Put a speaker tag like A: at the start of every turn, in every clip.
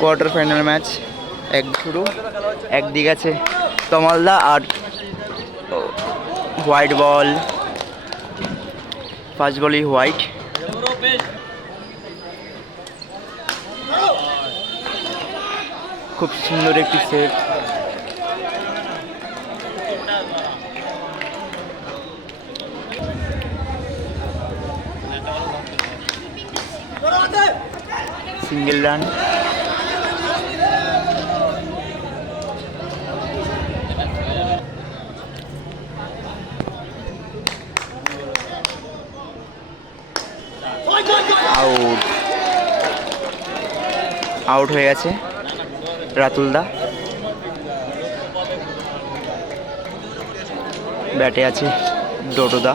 A: Quarter final match, এক শুরু একদিকে আছে তমালদা আর হোয়াইট বল। ফার্স্ট বলই হোয়াইট। খুব সুন্দর একটি set. Single run. Out out হয়ে গেছে রাতুলদা ব্যাটে আছে ডোটোদা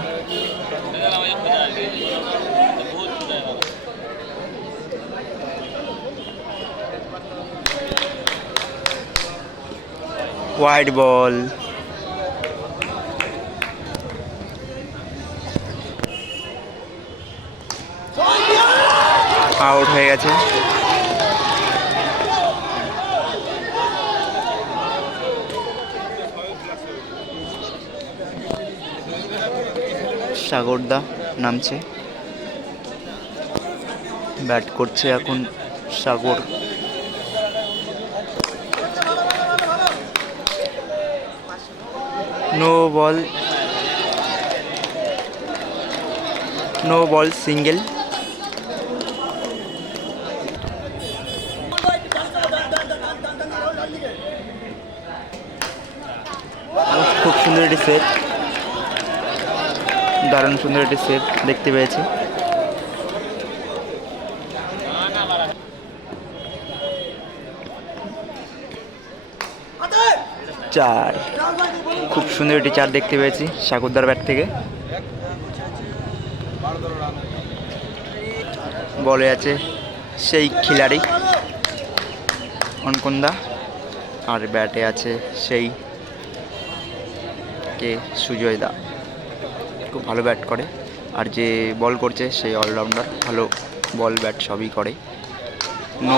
A: হোয়াইট বল আউট হয়ে গেছে সাগরদা নামছে। ব্যাট করছে এখন Sagar. No ball. No ball single খুব সুন্দর একটি সেট দারুণ সুন্দর একটি সেট দেখতে পেয়েছি। চার। খুব সুন্দর একটি চার দেখতে পেয়েছি সাগরদার ব্যাট থেকে। বলে আছে সেই খিলাড়ি। অনকন্দা। আর ব্যাটে আছে সেই কে সুজয় দা খুব ভালো ব্যাট করে। আর যে বল করছে সেই অলরাউন্ডার ভালো বল ব্যাট সবই করে। নো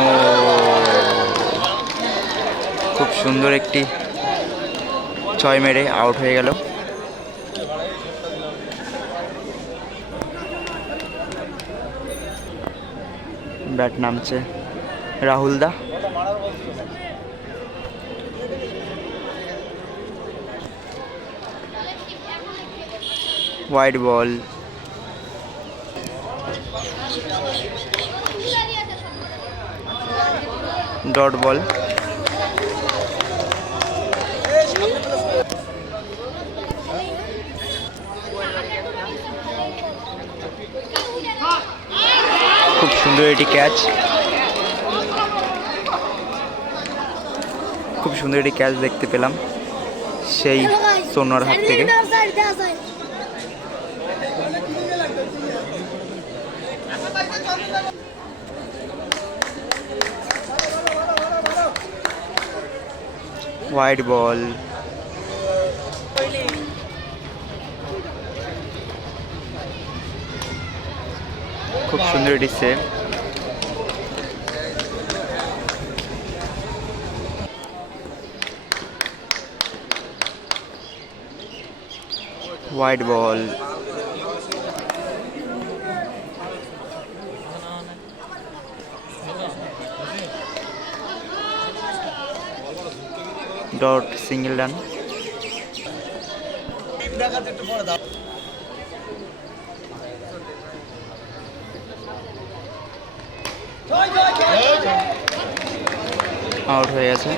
A: খুব সুন্দর একটি ছয় মেরে আউট হয়ে গেল। ব্যাট নামছে রাহুল দা। Wide ball. Dot ball. খুব সুন্দর এটি ক্যাচ। খুব সুন্দর একটি ক্যাচ দেখতে পেলাম। সেই সোনার হাত থেকে। হোয়াইট বল খুব সুন্দর এটি save wide dot single run out হয়ে গেছে।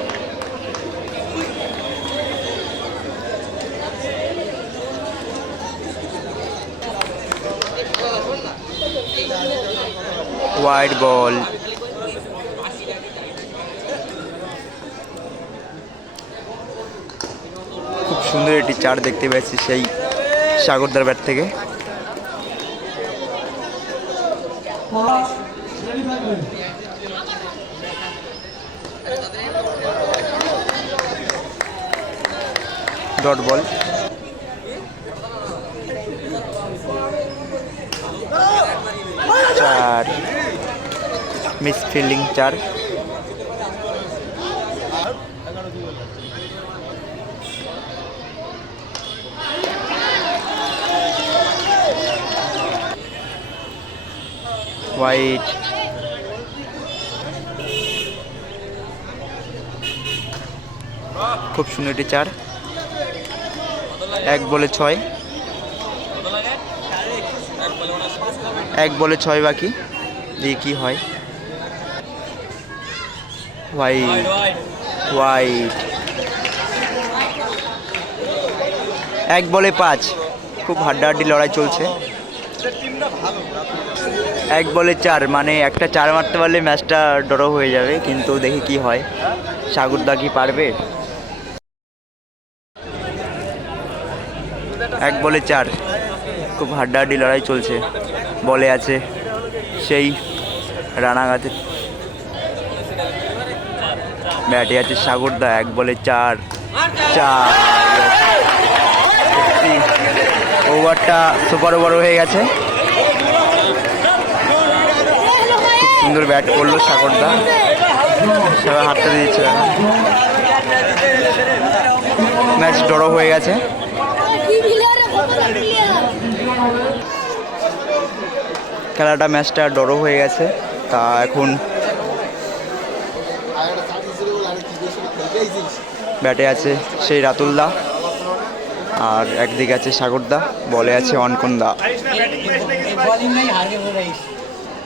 A: হোয়াইট বল সুন্দর একটি চার দেখতে পাচ্ছি সেই সাগরদার ব্যাট থেকে। ডট বল চার। মিস ফিল্ডিং চার। হোয়াইট। খুব সুন্দর একটি চার। এক বলে ছয়। এক বলে ছয় বাকি। দিয়ে কি হয়। হোয়াইট। হোয়াইট। এক বলে পাঁচ। খুব হাড্ডাহাড্ডি লড়াই চলছে। এক বলে চার মানে একটা চার মারতে পারলে ম্যাচটা ড্র হয়ে যাবে, কিন্তু দেখি কি হয়। সাগরদা কি পারবে? এক বলে চার। খুব হাড্ডাহাড্ডি লড়াই চলছে। বলে আছে সেই রানাঘাটে। ব্যাটে আছে সাগরদা এক বলে চার। চার। ওভারটা সুপার ওভার হয়ে গেছে খুব সুন্দর ব্যাট করল সাগরদা। সবাই হাতটা দিয়েছে ম্যাচ ড্র হয়ে গেছে। খেলাটা ম্যাচটা ড্র হয়ে গেছে। তা এখন ব্যাটে আছে সেই রাতুলদা আর একদিকে আছে সাগরদা। বলে আছে অনকন্দা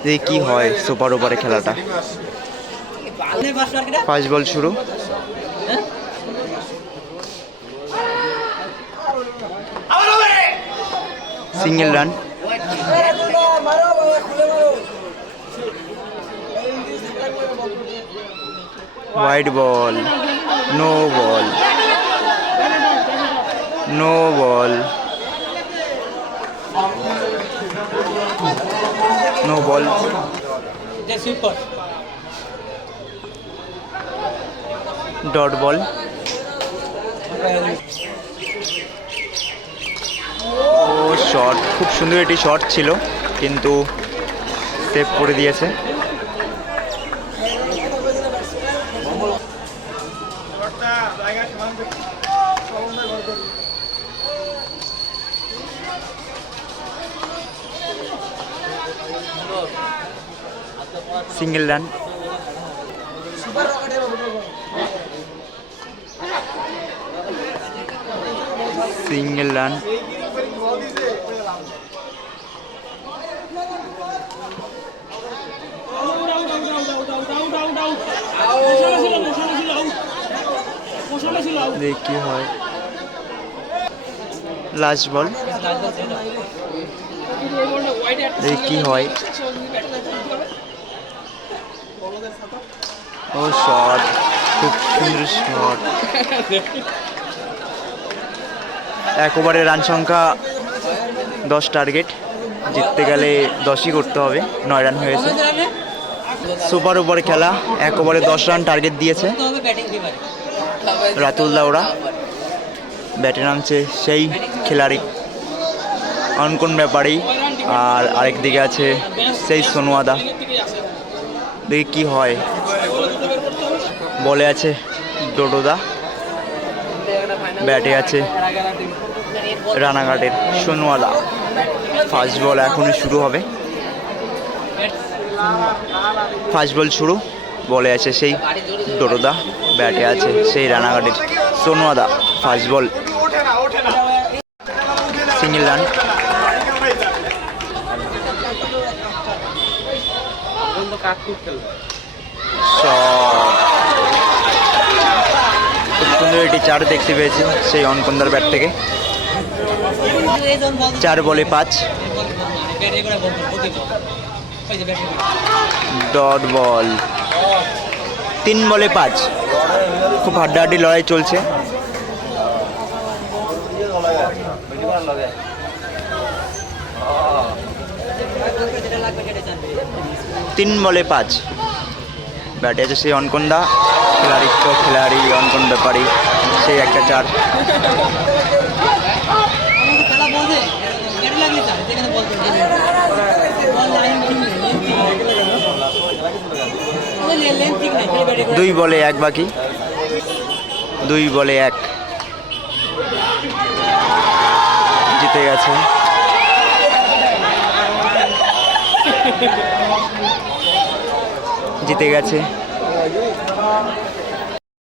A: যে কি হয় সুপার ওভারে খেলাটা? ফার্স্ট বল শুরু। Single run wide ball no ball no ball no ball dot ball ও শট খুব সুন্দর এটি শট ছিল কিন্তু সেভ করে দিয়েছে। সিঙ্গেল রান সিঙ্গেল রান দেখ হয়। লাস্ট বল দেখ হয়। ও শট খুব সুন্দর শট এক ওভারে রান সংখ্যা দশ টার্গেট। জিততে গেলে দশই করতে হবে। নয় রান হয়েছে সুপার ওভার খেলা। এক ওভারে দশ রান টার্গেট দিয়েছে। রাতুল দাউরা ব্যাটে নামছে সেই খেলারই। অনকোন ব্যাপারেই। আর আরেক দিকে আছে সেই সোনুয়াদা। দেখি কি হয়। বলে আছে ডোডোদা। ব্যাটে আছে রানাঘাটের সোনুয়াদা ফার্স্ট বল এখনই শুরু হবে। ফার্স্ট বল শুরু, বলে আছে সেই ডোডোদা। ব্যাটে আছে সেই রানাঘাটের সোনুয়াদা ফার্স্ট বল। Single run. খুব সুন্দর একটি চার দেখতে পেয়েছি সেই অনকন্দার ব্যাট থেকে। চার বলে পাঁচ। Dot ball. তিন বলে পাঁচ। খুব হাড্ডাহাড্ডি লড়াই চলছে। তিন বলে পাঁচ। ব্যাটে আছে সেই অনকন্দা তো খেলাড়ি অনকন ব্যাপারী, সেই একটা চার। দুই বলে এক বাকি। দুই বলে এক। জিতে গেছে। জিতে গেছে।